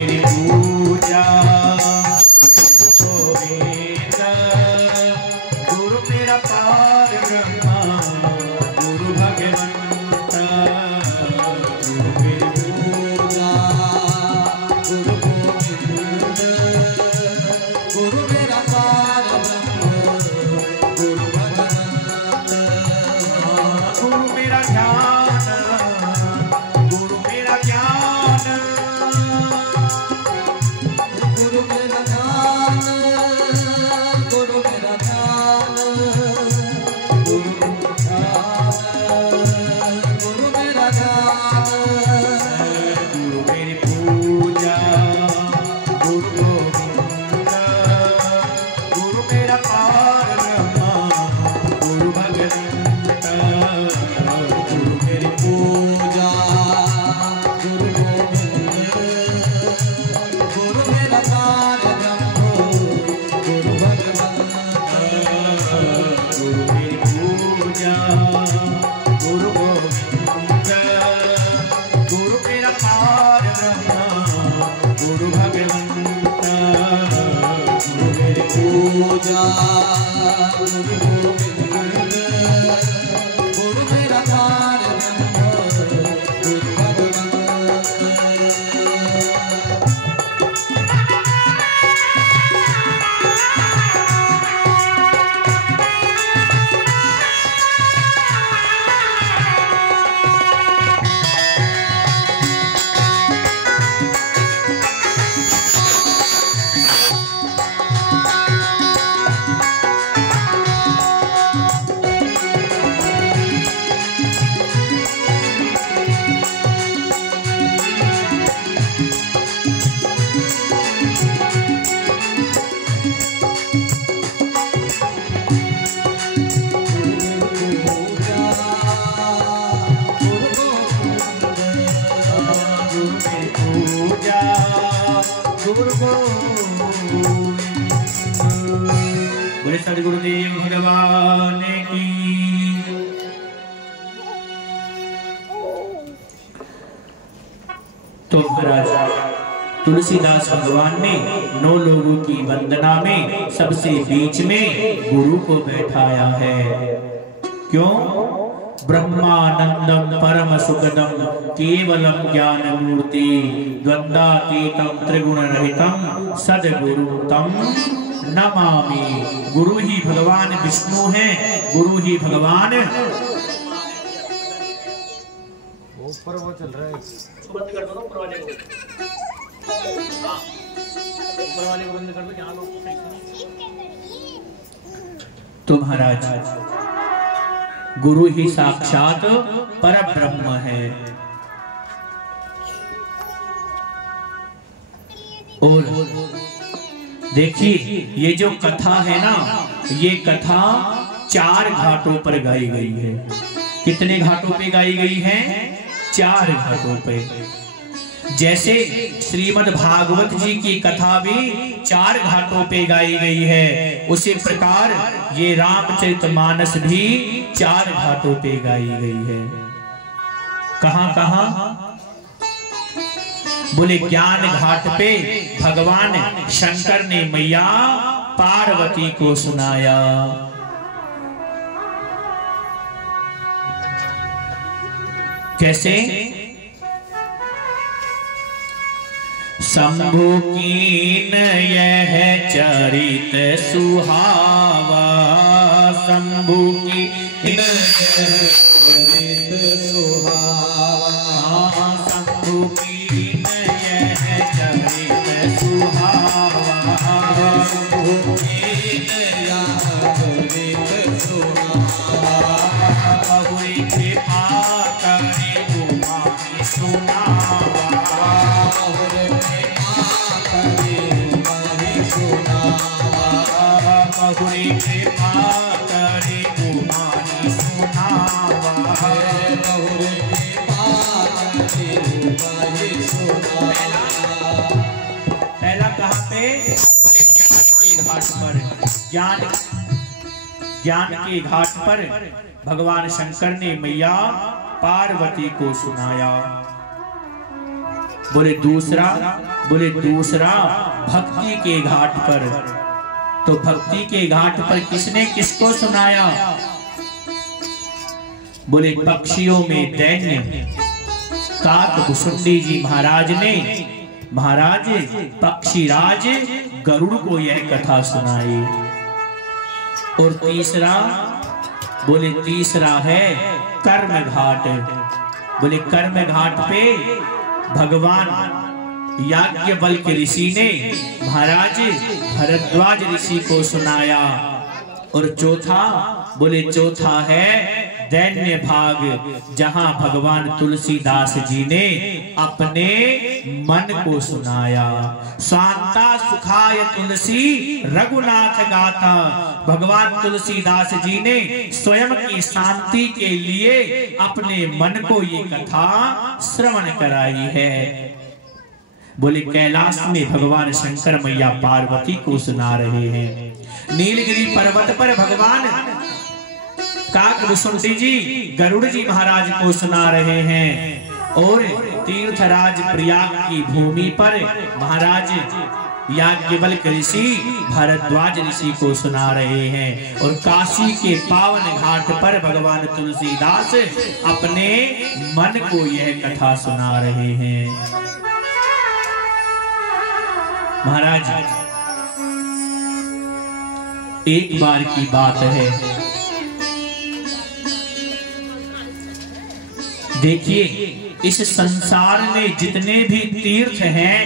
पूजा गोविंद गुरु मेरा पार ब्रह्मा गुरु भगवंत गुरु मेरी पूजा गुरु गोविंद गुरु मेरा पार ब्रह्मा गुरु भगवंत गुरु मेरा ध्यान गुरु मेरा ज्ञान गुरु मेरा ध्यान गुरु मेरा ध्यान गुरु मेरा ध्यान गुरु मेरी पूजा गुरु गोविंद गुरु मेरा पार ब्रह्मा गुरु भगवंत गुरु मेरी पूजा गुरु गोविंद गुरु मेरा पार ब्रह्मा गुरु भगवंत गुरु मेरी पूजा गुरु गोविंद गुरु मेरा पार ब्रह्मा गुरु भगवंत गुरु मेरी पूजा गुरु गोविंद गुरु मेरा पार ब्रह्मा गुरु भगवंत। पूजा गुरु बोले सद्गुरुदेव भगवान की। तो महाराज तुलसीदास भगवान ने 9 लोगों की वंदना में सबसे बीच में गुरु को बैठाया है। क्यों? ब्रह्मानंदम परम सुखदम केवलम ज्ञान मूर्ति द्वंद्वातीतम त्रिगुण रहितम सद्गुरु तम नमामि। गुरु ही भगवान विष्णु है, गुरु ही भगवान ऊपर वो चल रहा है। बंद कर दो ना ऊपर वाले को। ऊपर वाले को बंद कर दो जहां लोग तो महाराज गुरु ही साक्षात परब्रह्म है। और देखिए ये जो कथा है ना, ये कथा 4 घाटों पर गाई गई है। कितने घाटों पे गाई गई है? 4 घाटों पे। जैसे श्रीमद् भागवत जी की कथा भी 4 घाटों पे गाई गई है, उसी प्रकार ये रामचरितमानस भी 4 घाटों पे गाई गई है। कहां कहां? बोले ज्ञान घाट पे भगवान शंकर ने मैया पार्वती को सुनाया। कैसे? शंभु कीन यह चरित सुहावा, शंभु कीन चरित सुहावा, शंभु कीन यह चरित सुहावा, शंभु कीन यह चरित सुहावा, बहुरी कृपा करे तुम्हारी सुनावा, बहुरी कृपा करे तुम्हारी सुनावा, बहुरी कृपा करे तुम्हारी सुनावा, बहुरी कृपा करे तुम्हारी सुनावा। पहला कहाँ पे? ज्ञान के घाट पर। ज्ञान के घाट पर भगवान शंकर ने मैया पार्वती को सुनाया। बोले दूसरा भक्ति के घाट पर। तो भक्ति के घाट पर किसने किसको सुनाया? बोले पक्षियों में दैन्य काकभुसुंडी जी महाराज ने महाराज पक्षीराज गरुड़ को यह कथा सुनाई। और तीसरा है कर्म घाट। बोले कर्म घाट पे भगवान याज्ञवल्क्य ऋषि ने महाराज भरद्वाज ऋषि को सुनाया। और चौथा है दैन्य भाग, जहां भगवान तुलसीदास जी ने अपने मन को सुनाया। शांता सुखाय तुलसी रघुनाथ गाथा। भगवान तुलसीदास जी ने स्वयं की शांति के लिए अपने मन को ये कथा श्रवण कराई है। बोले कैलाश में भगवान शंकर मैया पार्वती को सुना रहे हैं। नीलगिरी पर्वत पर भगवान काकभुसुंडी जी गरुड़ जी महाराज को सुना रहे हैं। और तीर्थराज प्रयाग की भूमि पर महाराज याज्ञवल्क्य ऋषि भारद्वाज ऋषि को सुना रहे हैं। और काशी के पावन घाट पर भगवान तुलसीदास अपने मन को यह कथा सुना रहे हैं। महाराज एक बार की बात है, देखिए इस संसार में जितने भी तीर्थ हैं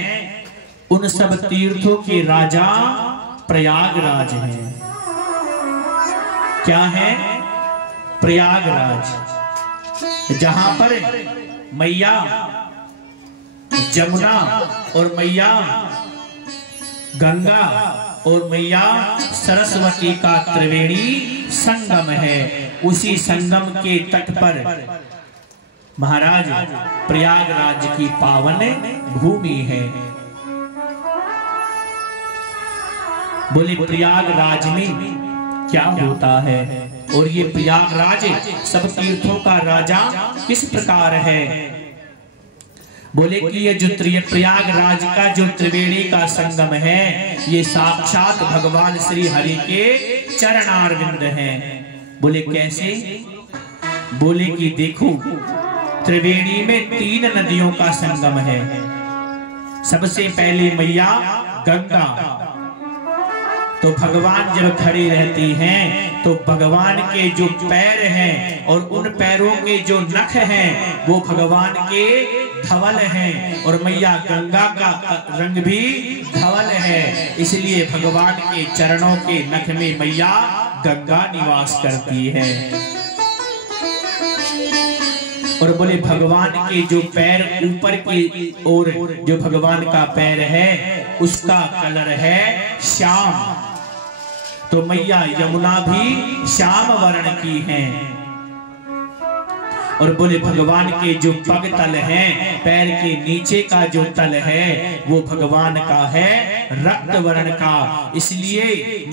उन सब तीर्थों के राजा प्रयागराज हैं। क्या है? प्रयागराज, जहां पर मैया जमुना और मैया गंगा और मैया सरस्वती का त्रिवेणी संगम है। उसी संगम के तट पर महाराज प्रयागराज की पावन भूमि है। बोले प्रयागराज में क्या होता है और ये प्रयागराज सब तीर्थों का राजा किस प्रकार है? बोले कि ये जो प्रयागराज का जो त्रिवेणी का संगम है ये साक्षात भगवान श्री हरि के चरणारविंद हैं। बोले कैसे? बोले कि देखो त्रिवेणी में 3 नदियों का संगम है। सबसे पहले मैया गंगा, तो भगवान जब खड़े रहती हैं तो भगवान के जो पैर हैं और उन पैरों के जो नख हैं वो भगवान के धवल हैं। और मैया गंगा का रंग भी धवल है, इसलिए भगवान के चरणों के नख में मैया गंगा निवास करती है। और बोले भगवान के जो पैर ऊपर की ओर जो भगवान का पैर है उसका कलर है श्याम, तो मैया यमुना भी श्याम वर्ण की है। और बोले भगवान के जो पग तल हैं, पैर के नीचे का जो तल है वो भगवान का है रक्त वर्ण का, इसलिए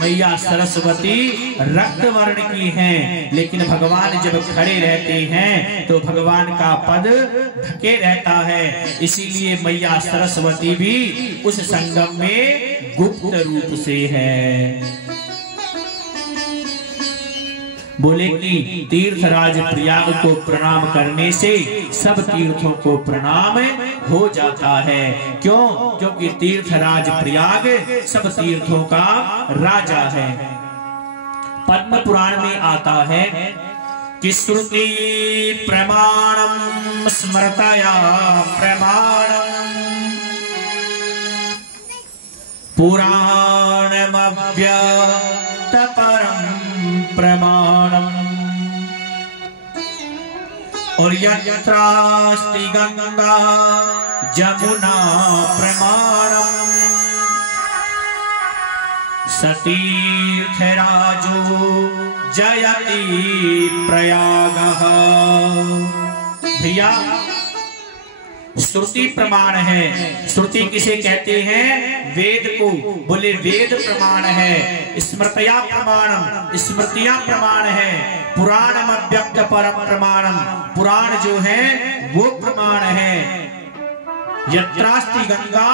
मैया सरस्वती रक्त वर्ण की हैं। लेकिन भगवान जब खड़े रहते हैं तो भगवान का पद ढके रहता है, इसीलिए मैया सरस्वती भी उस संगम में गुप्त रूप से है। बोले कि तीर्थराज प्रयाग को प्रणाम करने से सब तीर्थों को प्रणाम हो जाता है। क्यों? क्योंकि तीर्थराज प्रयाग सब तीर्थों का राजा है। पद्म पुराण में आता है कि श्रुति प्रमाणम स्मृतया प्रमाणम पुराणमव्यक्त परम प्रमाणम। और यत्रास्ति गंगा जमुना प्रमाणम सतीर्थराजो जयति प्रयागः। भैया श्रुति प्रमाण है। श्रुति किसे कहते हैं? वेद को। बोले वेद प्रमाण है, स्मृतिया प्रमाणम, स्मृतियां प्रमाण है, पुराणम अव्यक्त परम प्रमाणम, पुराण जो है वो प्रमाण है। यत्रास्ति गंगा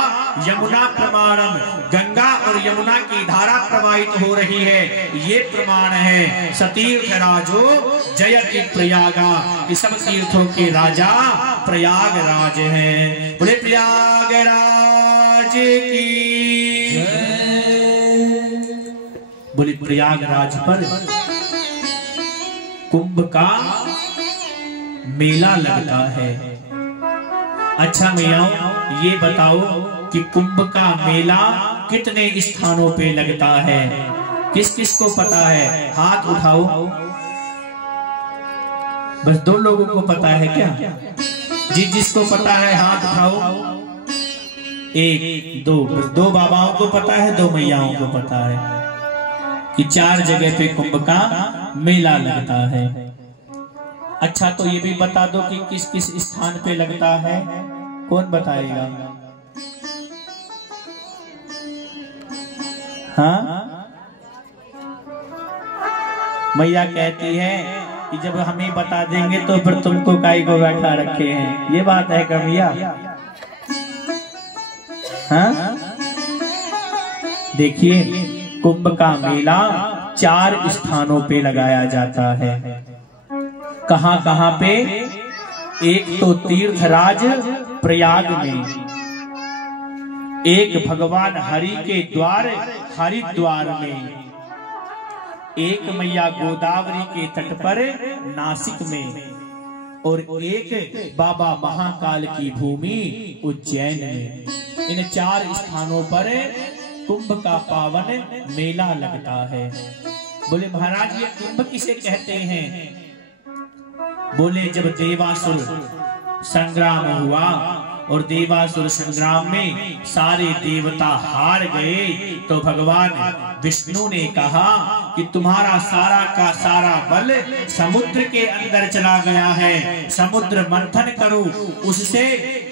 यमुना प्रमाणम, गंगा और यमुना की धारा प्रवाहित हो रही है, ये प्रमाण है। सतीर्थ राजो जयति प्रयागा, ये सब तीर्थों के राजा प्रयागराज हैं। बोले प्रयागराज की जय। बोले प्रयागराज पर कुंभ का मेला लगता है। अच्छा मैया ये बताओ कि कुंभ का मेला कितने स्थानों पे लगता है? किस किस को पता है? हाथ उठाओ। बस 2 लोगों को पता है क्या? जिसको पता है हाथ उठाओ। 1 2, बस 2 बाबाओं को पता है, 2 मैयाओं को पता है कि 4 जगह पे कुंभ का मेला लगता है। अच्छा तो ये भी बता दो कि किस किस स्थान पे लगता है? कौन बताएगा? हाँ, मैया कहती है कि जब हमें बता देंगे तो फिर तुमको काई को बैठा रखे हैं। ये बात है क्या मैया? हाँ, देखिए कुंभ का मेला 4 स्थानों पे लगाया जाता है। कहां कहां पे? एक तो तीर्थराज प्रयाग में, एक भगवान हरि के द्वार हरिद्वार में, एक मैया गोदावरी के तट पर नासिक में, और एक बाबा महाकाल की भूमि उज्जैन में। इन 4 स्थानों पर कुंभ का पावन मेला लगता है। बोले महाराज ये कुंभ किसे कहते हैं? बोले जब देवासुर संग्राम हुआ और देवासुर संग्राम में सारे देवता हार गए, तो भगवान विष्णु ने कहा कि तुम्हारा सारा का सारा बल समुद्र के अंदर चला गया है, समुद्र मंथन करो, उससे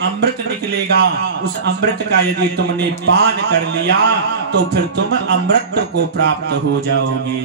अमृत निकलेगा। उस अमृत का यदि तुमने पान कर लिया तो फिर तुम अमृत को प्राप्त हो जाओगे।